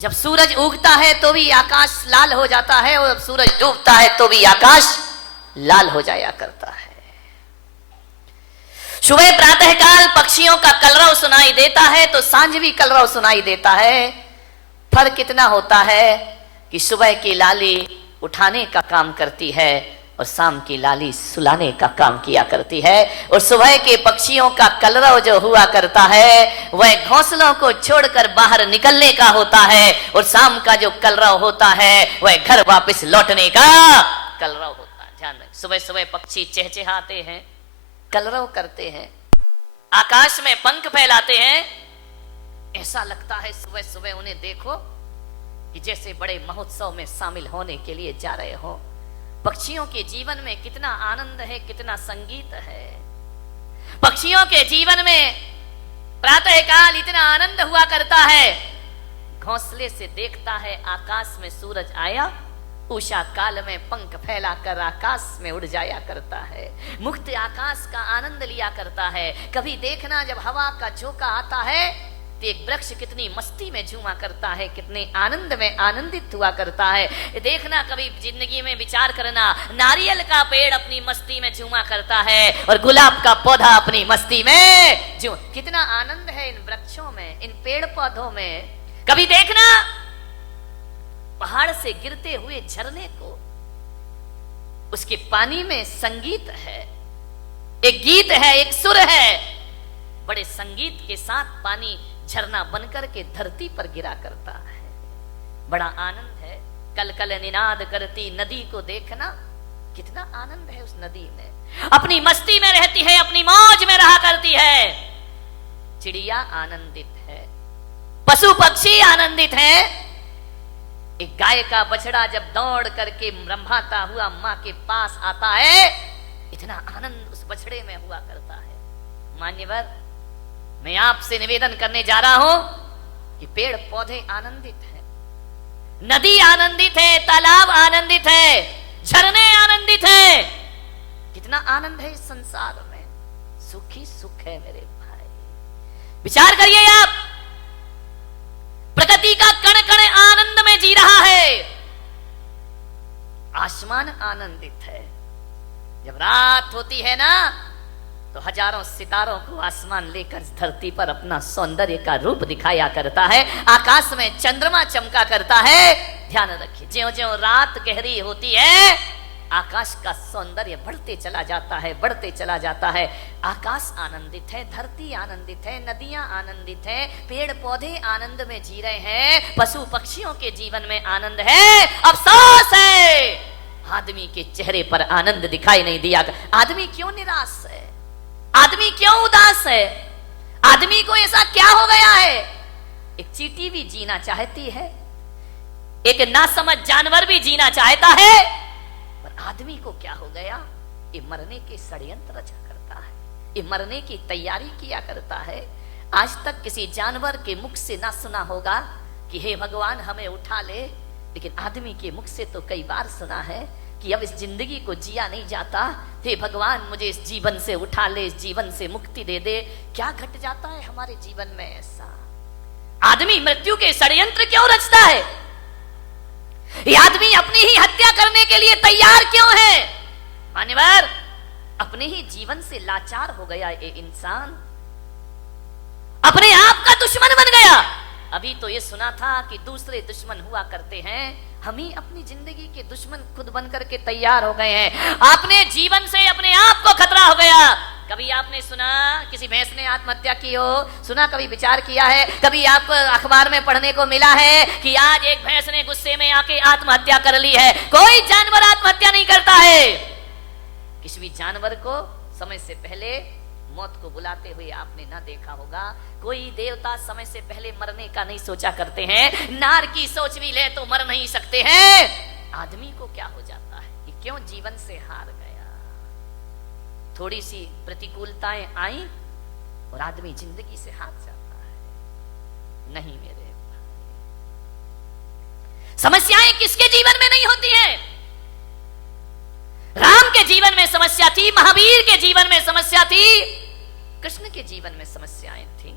जब सूरज उगता है तो भी आकाश लाल हो जाता है और जब सूरज डूबता है तो भी आकाश लाल हो जाया करता है। सुबह प्रातःकाल पक्षियों का कलरव सुनाई देता है तो सांझ भी कलरव सुनाई देता है। फर्क कितना होता है कि सुबह की लाली उठाने का काम करती है और शाम की लाली सुलाने का काम किया करती है। और सुबह के पक्षियों का कलरव जो हुआ करता है वह घोंसलों को छोड़कर बाहर निकलने का होता है और शाम का जो कलरव होता है वह घर वापस लौटने का कलरव होता है। ध्यान रखें, सुबह सुबह पक्षी चहचहाते हैं, कलरव करते हैं, आकाश में पंख फैलाते हैं। ऐसा लगता है सुबह सुबह उन्हें देखो कि जैसे बड़े महोत्सव में शामिल होने के लिए जा रहे हो। पक्षियों के जीवन में कितना आनंद है, कितना संगीत है। पक्षियों के जीवन में प्रातःकाल इतना आनंद हुआ करता है, घोंसले से देखता है आकाश में सूरज आया, उषा काल में पंख फैलाकर आकाश में उड़ जाया करता है, मुक्त आकाश का आनंद लिया करता है। कभी देखना जब हवा का झोंका आता है तो एक वृक्ष कितनी मस्ती में झूमा करता है, कितने आनंद में आनंदित हुआ करता है। देखना कभी जिंदगी में विचार करना, नारियल का पेड़ अपनी मस्ती में झूमा करता है और गुलाब का पौधा अपनी मस्ती में कितना आनंद है इन वृक्षों में, इन पेड़ पौधों में। कभी देखना पहाड़ से गिरते हुए झरने को, उसके पानी में संगीत है, एक गीत है, एक सुर है। बड़े संगीत के साथ पानी झरना बनकर के धरती पर गिरा करता है, बड़ा आनंद है। कल कल निनाद करती नदी को देखना, कितना आनंद है उस नदी में, अपनी मस्ती में रहती है, अपनी मौज में रहा करती है। चिड़िया आनंदित है, पशु पक्षी आनंदित है। एक गाय का बछड़ा जब दौड़ करके रंभाता हुआ मां के पास आता है, इतना आनंद उस बछड़े में हुआ करता है। मान्यवर, मैं आपसे निवेदन करने जा रहा हूं कि पेड़ पौधे आनंदित हैं, नदी आनंदित है, तालाब आनंदित है, झरने आनंदित है। कितना आनंद है इस संसार में, सुख ही सुख है मेरे भाई। विचार करिए आप, प्रकृति का कण कण आनंद में जी रहा है, आसमान आनंदित है। जब रात होती है ना तो हजारों सितारों को आसमान लेकर धरती पर अपना सौंदर्य का रूप दिखाया करता है, आकाश में चंद्रमा चमका करता है। ध्यान रखिए, ज्यों ज्यों रात गहरी होती है आकाश का सौंदर्य बढ़ते चला जाता है, बढ़ते चला जाता है। आकाश आनंदित है, धरती आनंदित है, नदियां आनंदित है, पेड़ पौधे आनंद में जी रहे हैं, पशु पक्षियों के जीवन में आनंद है। अफसोस है आदमी के चेहरे पर आनंद दिखाई नहीं दिया। आदमी क्यों निराश है, आदमी क्यों उदास है, आदमी को ऐसा क्या हो गया है? एक चींटी भी जीना चाहती है, एक नासमझ जानवर भी जीना चाहता है, पर आदमी को क्या हो गया? ये मरने के षड्यंत्र रचा करता है, ये मरने की तैयारी किया करता है। आज तक किसी जानवर के मुख से ना सुना होगा कि हे भगवान हमें उठा ले, लेकिन आदमी के मुख से तो कई बार सुना है कि अब इस जिंदगी को जिया नहीं जाता, हे भगवान मुझे इस जीवन से उठा ले, इस जीवन से मुक्ति दे दे। क्या घट जाता है हमारे जीवन में ऐसा? आदमी मृत्यु के षड्यंत्र क्यों रचता है? ये आदमी अपनी ही हत्या करने के लिए तैयार क्यों है? मान्यवर, अपने ही जीवन से लाचार हो गया ये इंसान, अपने आप का दुश्मन बन गया। अभी तो ये सुना था कि दूसरे दुश्मन हुआ करते हैं, हम ही अपनी जिंदगी के दुश्मन खुद बनकर के तैयार हो गए हैं। आपने जीवन से अपने आप को खतरा हो गया। कभी आपने सुना किसी भैंस ने आत्महत्या की हो? सुना? कभी विचार किया है? कभी आपको अखबार में पढ़ने को मिला है कि आज एक भैंस ने गुस्से में आके आत्महत्या कर ली है? कोई जानवर आत्महत्या नहीं करता है। किसी भी जानवर को समय से पहले मौत को बुलाते हुए आपने ना देखा होगा। कोई देवता समय से पहले मरने का नहीं सोचा करते हैं। नार की सोच भी ले तो मर नहीं सकते हैं। आदमी को क्या हो जाता है कि क्यों जीवन से हार गया? थोड़ी सी प्रतिकूलताएं आई और आदमी जिंदगी से हार जाता है। नहीं मेरे भाई, समस्याएं किसके जीवन में नहीं होती हैं? राम के जीवन में समस्या थी, महावीर के जीवन में समस्या थी, कृष्ण के जीवन में समस्याएं थी,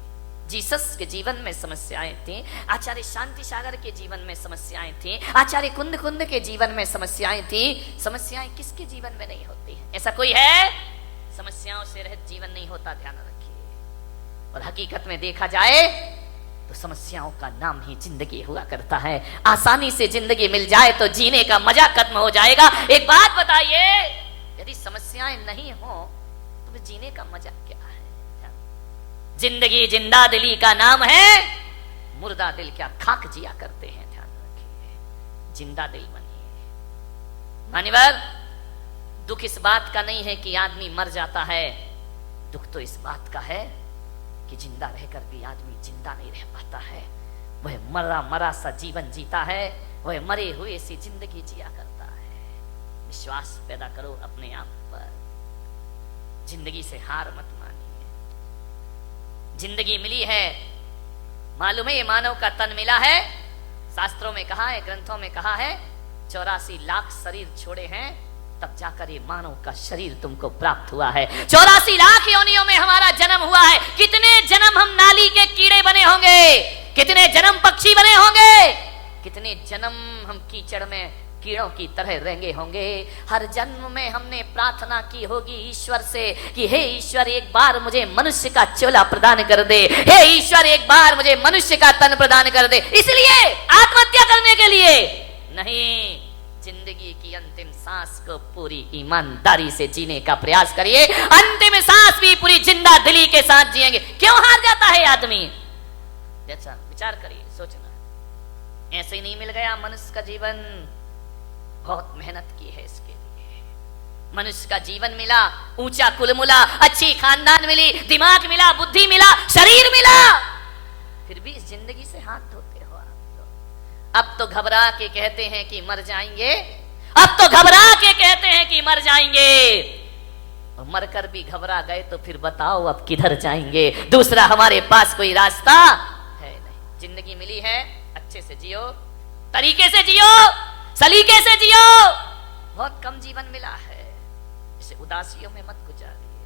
जीसस के जीवन में समस्याएं थी, आचार्य शांति सागर के जीवन में समस्याएं थी, आचार्य कुंद कुंद के जीवन में समस्याएं थी। समस्याएं किसके जीवन में नहीं होती हैं? ऐसा कोई है? समस्याओं से रहित जीवन नहीं होता, ध्यान रखिए। और हकीकत में देखा जाए तो समस्याओं का नाम ही जिंदगी हुआ करता है। आसानी से जिंदगी मिल जाए तो जीने का मजा खत्म हो जाएगा। एक बात बताइए, यदि समस्याएं नहीं हो तो फिर जीने का मजा क्या है? जिंदगी जिंदा दिली का नाम है, मुर्दा दिल क्या खाक जिया करते हैं। ध्यान रखिए, जिंदा दिल बनिए। मान्यवर, दुख इस बात का नहीं है कि आदमी मर जाता है, दुख तो इस बात का है कि जिंदा रहकर भी आदमी जिंदा नहीं रह पाता है। वह मरा मरा सा जीवन जीता है, वह मरे हुए सी जिंदगी जिया करता है। विश्वास पैदा करो अपने आप पर, जिंदगी से हार मत मानिए। जिंदगी मिली है, मालूम है ये मानव का तन मिला है। शास्त्रों में कहा है, ग्रंथों में कहा है, 84 लाख शरीर छोड़े हैं तब जाकर ये मानव का शरीर तुमको प्राप्त हुआ है। 84 लाख योनियों में हमारा जन्म हुआ है। कितने जन्म हम नाली के कीड़े बने होंगे, कितने जन्म पक्षी बने होंगे, कितने जन्म हम कीचड़ में कीड़ों की तरह रहेंगे होंगे। हर जन्म में हमने प्रार्थना की होगी ईश्वर से कि हे ईश्वर, एक बार मुझे मनुष्य का चोला प्रदान कर दे, हे ईश्वर एक बार मुझे मनुष्य का तन प्रदान कर दे। इसलिए आत्महत्या करने के लिए नहीं, जिंदगी की अंतिम सांस को पूरी ईमानदारी से जीने का प्रयास करिए। अंतिम सांस भी पूरी जिंदा दिली के साथ जिएंगे। क्यों हार जाता है आदमी? जैसा विचार करिए, सोचना। ऐसे ही नहीं मिल गया मनुष्य का जीवन, बहुत मेहनत की है इसके लिए। मनुष्य का जीवन मिला, ऊंचा कुल मिला, अच्छी खानदान मिली, दिमाग मिला, बुद्धि मिला, शरीर मिला, फिर भी इस जिंदगी से हाथ धोते हो आप। अब तो घबरा के कहते हैं कि मर जाएंगे, अब तो घबरा के कहते हैं कि मर जाएंगे। और मरकर भी घबरा गए तो फिर बताओ अब किधर जाएंगे? दूसरा हमारे पास कोई रास्ता है नहीं। जिंदगी मिली है, अच्छे से जियो, तरीके से जियो, सलीके से जियो। बहुत कम जीवन मिला है, इसे उदासियों में मत गुजारिए।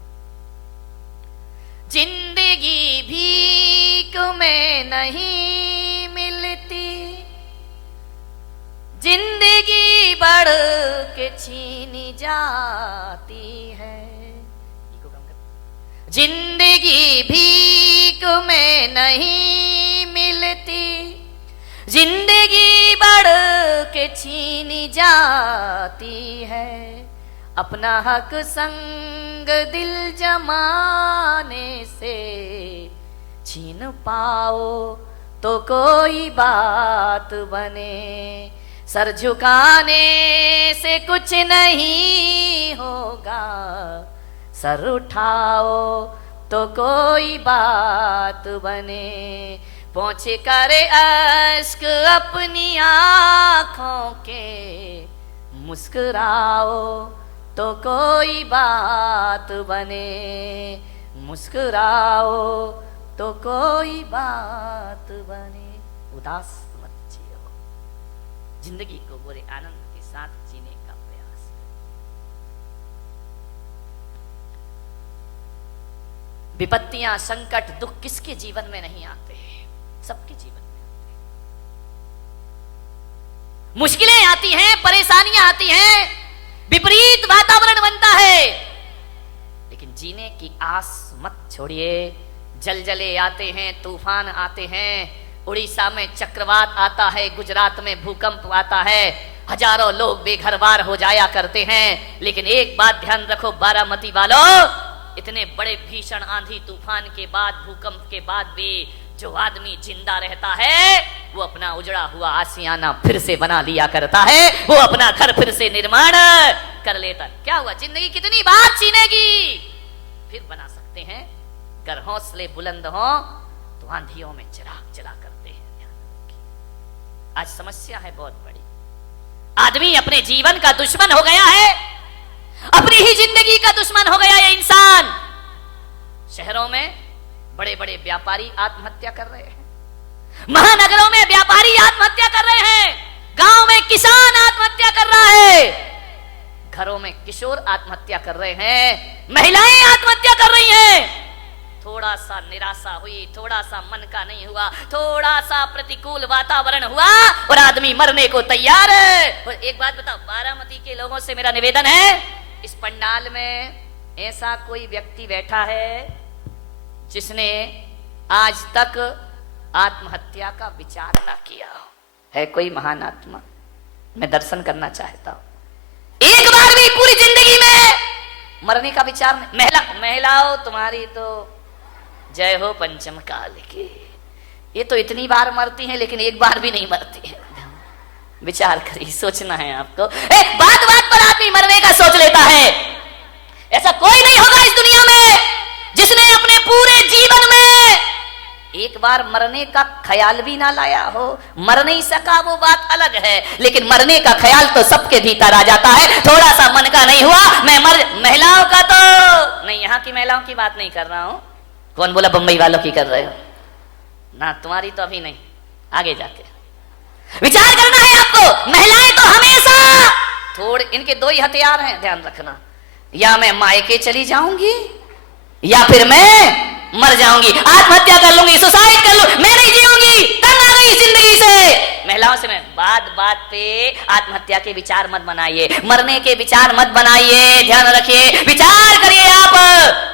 जिंदगी भीख में नहीं मिलती, जिंदगी बढ़ के छीनी जाती है। जिंदगी भीख में नहीं मिलती, जिंदगी बढ़ के छीनी जाती है। अपना हक संग दिल जमाने से छीन पाओ तो कोई बात बने। सर झुकाने से कुछ नहीं होगा, सर उठाओ तो कोई बात बने। पहुंचे करे अश्क अपनी आंखों के, मुस्कुराओ तो कोई बात बने। मुस्कुराओ तो कोई बात बने। उदास मत जियो, जिंदगी को बुरे आनंद के साथ जीने का प्रयास। विपत्तियां, संकट, दुख किसके जीवन में नहीं आते? सबके जीवन में आते हैं। मुश्किलें आती हैं, परेशानियां आती हैं, विपरीत वातावरण बनता है, लेकिन जीने की आस मत छोड़िए। जलजले आते हैं, तूफान आते हैं, उड़ीसा में चक्रवात आता है, गुजरात में भूकंप आता है, हजारों लोग बेघरबार हो जाया करते हैं। लेकिन एक बात ध्यान रखो बारामती वालों, इतने बड़े भीषण आंधी तूफान के बाद, भूकंप के बाद भी जो आदमी जिंदा रहता है वो अपना उजड़ा हुआ आशियाना फिर से बना लिया करता है, वो अपना घर फिर से निर्माण कर लेता। क्या हुआ? जिंदगी कितनी बार छीनेगी, फिर बना सकते हैं। अगर हौसले बुलंद हो तो आंधियों में चिराग जला करते हैं। आज समस्या है बहुत बड़ी, आदमी अपने जीवन का दुश्मन हो गया है, अपनी ही जिंदगी का दुश्मन हो गया ये इंसान। शहरों में बड़े बड़े व्यापारी आत्महत्या कर रहे हैं, महानगरों में व्यापारी आत्महत्या कर रहे हैं, गांव में किसान आत्महत्या कर रहा है, घरों में किशोर आत्महत्या कर रहे हैं, महिलाएं आत्महत्या कर रही हैं। थोड़ा थोड़ा सा निराशा हुई, थोड़ा सा मन का नहीं हुआ, थोड़ा सा प्रतिकूल वातावरण हुआ और आदमी मरने को तैयार है। और एक बात बताओ, बारामती के लोगों से मेरा निवेदन है, इस पंडाल में ऐसा कोई व्यक्ति बैठा है जिसने आज तक आत्महत्या का विचार ना किया हो? है कोई महान आत्मा? मैं दर्शन करना चाहता हूं। एक बार भी पूरी जिंदगी में मरने का विचार नहीं। महिलाओं तुम्हारी तो जय हो पंचम काल की। ये तो इतनी बार मरती हैं लेकिन एक बार भी नहीं मरती है। विचार करिए, सोचना है आपको। बात बात पर आदमी मरने का सोच लेता है। ऐसा कोई नहीं होगा इस दुनिया में जिसने अपने पूरे जीवन में एक बार मरने का ख्याल भी ना लाया हो। मर नहीं सका वो बात अलग है, लेकिन मरने का ख्याल तो सबके भीतर आ जाता है। थोड़ा सा मन का नहीं हुआ, मैं महिलाओं का तो नहीं, यहाँ की महिलाओं की बात नहीं कर रहा हूं। कौन बोला बंबई वालों की कर रहे हो? ना, तुम्हारी तो अभी नहीं, आगे जाके विचार करना है आपको। महिलाएं तो हमेशा थोड़े, इनके दो ही हथियार हैं, ध्यान रखना। या मैं मायके चली जाऊंगी या फिर मैं मर जाऊंगी, आत्महत्या कर लूंगी, सुसाइड कर लूं, मैं नहीं जीऊंगी, तंग आ गई जिंदगी से। महिलाओं से मैं बात बात पे आत्महत्या के विचार मत बनाइए, मरने के विचार मत बनाइए, ध्यान रखिए, विचार करिए आप।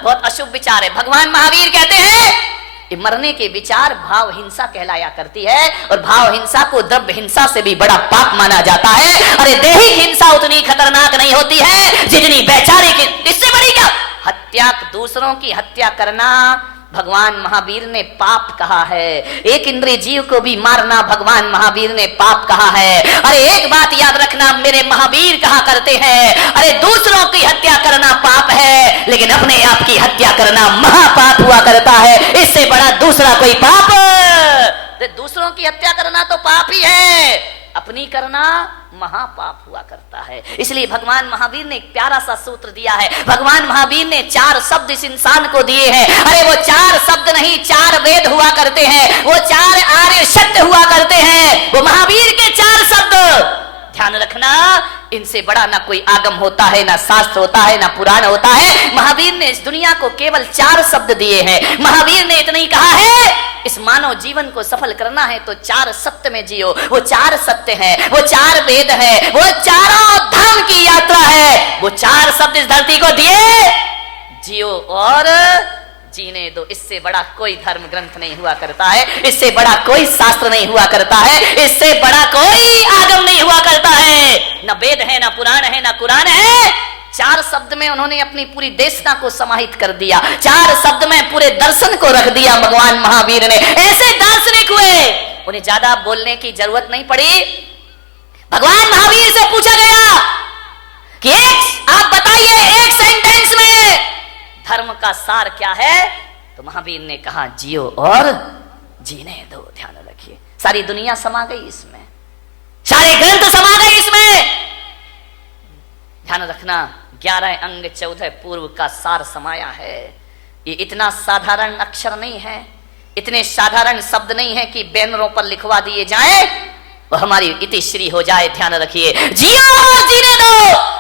बहुत अशुभ विचार है। भगवान महावीर कहते हैं मरने के विचार भाव हिंसा कहलाया करती है, और भाव हिंसा को द्रव्य हिंसा से भी बड़ा पाप माना जाता है। अरे दैहिक हिंसा उतनी खतरनाक नहीं होती है जितनी वैचारिक। इससे बड़ी क्या हत्या, दूसरों की हत्या करना भगवान महावीर ने पाप कहा है। एक इंद्रिय जीव को भी मारना भगवान महावीर ने पाप कहा है। अरे एक बात याद रखना, मेरे महावीर कहा करते हैं, अरे दूसरों की हत्या करना पाप है लेकिन अपने आप की हत्या करना महापाप हुआ करता है। इससे बड़ा दूसरा कोई पाप? दूसरों की हत्या करना तो पाप ही है, अपनी करना महापाप हुआ करता है। इसलिए भगवान महावीर ने एक प्यारा सा सूत्र दिया है। भगवान महावीर ने 4 शब्द इस इंसान को दिए हैं। अरे वो 4 शब्द नहीं, 4 वेद हुआ करते हैं, वो 4 आर्य सत्य हुआ करते हैं, वो महावीर के 4 शब्द। ध्यान रखना, इनसे बड़ा ना कोई आगम होता है, ना शास्त्र होता है, ना पुराण होता है। महावीर ने इस दुनिया को केवल 4 शब्द दिए हैं। महावीर ने इतना ही कहा है, इस मानव जीवन को सफल करना है तो 4 सत्य में जियो। वो 4 सत्य है, वो 4 वेद है, वो चारों धाम की यात्रा है। वो 4 शब्द इस धरती को दिए, जियो और जीने दो। इससे बड़ा कोई धर्म ग्रंथ नहीं हुआ करता है, इससे बड़ा कोई शास्त्र नहीं हुआ करता है, इससे बड़ा कोई आगम नहीं हुआ करता है। न वेद है, न पुराण है, न कुरान है। 4 शब्द में उन्होंने अपनी पूरी देशना को समाहित कर दिया। 4 शब्द में पूरे दर्शन को रख दिया भगवान महावीर ने। ऐसे दार्शनिक हुए, उन्हें ज्यादा बोलने की जरूरत नहीं पड़ी। भगवान महावीर से पूछा गया कि आप बताइए एक सेंटेंस में धर्म का सार क्या है? तो महावीर ने कहा, जियो और जीने दो। ध्यान रखिए, सारी दुनिया समा गई इसमें, सारे ग्रंथ समा गए इसमें। ध्यान रखना, 11 अंग 14 पूर्व का सार समाया है। ये इतना साधारण अक्षर नहीं है, इतने साधारण शब्द नहीं है कि बैनरों पर लिखवा दिए जाएं और हमारी इतिश्री हो जाए। ध्यान रखिए, जियो और जीने दो।